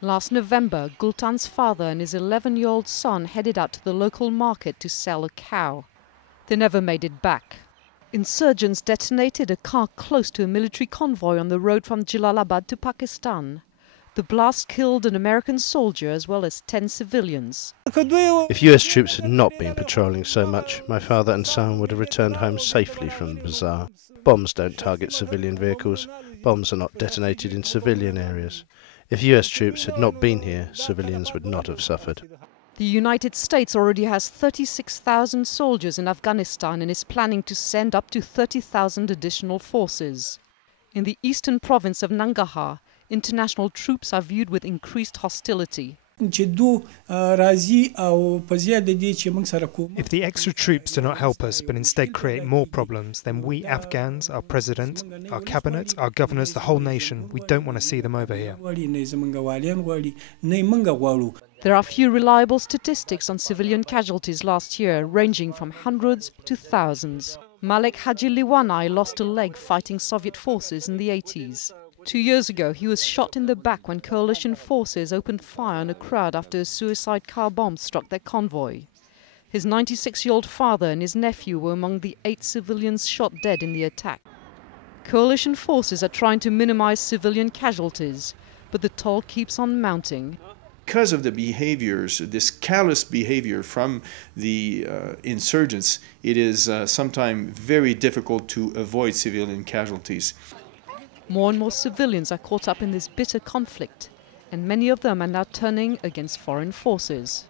Last November, Gultan's father and his 11-year-old son headed out to the local market to sell a cow. They never made it back. Insurgents detonated a car close to a military convoy on the road from Jalalabad to Pakistan. The blast killed an American soldier as well as 10 civilians. If US troops had not been patrolling so much, my father and son would have returned home safely from the bazaar. Bombs don't target civilian vehicles. Bombs are not detonated in civilian areas. If US troops had not been here, civilians would not have suffered. The United States already has 36,000 soldiers in Afghanistan and is planning to send up to 30,000 additional forces. In the eastern province of Nangarhar, international troops are viewed with increased hostility. If the extra troops do not help us but instead create more problems, then we Afghans, our president, our cabinet, our governors, the whole nation, we don't want to see them over here. There are few reliable statistics on civilian casualties last year, ranging from hundreds to thousands. Malek Hajiliwanai lost a leg fighting Soviet forces in the 80s. 2 years ago, he was shot in the back when coalition forces opened fire on a crowd after a suicide car bomb struck their convoy. His 96-year-old father and his nephew were among the 8 civilians shot dead in the attack. Coalition forces are trying to minimize civilian casualties, but the toll keeps on mounting. Because of the behaviors, this callous behavior from the insurgents, it is sometimes very difficult to avoid civilian casualties. More and more civilians are caught up in this bitter conflict, and many of them are now turning against foreign forces.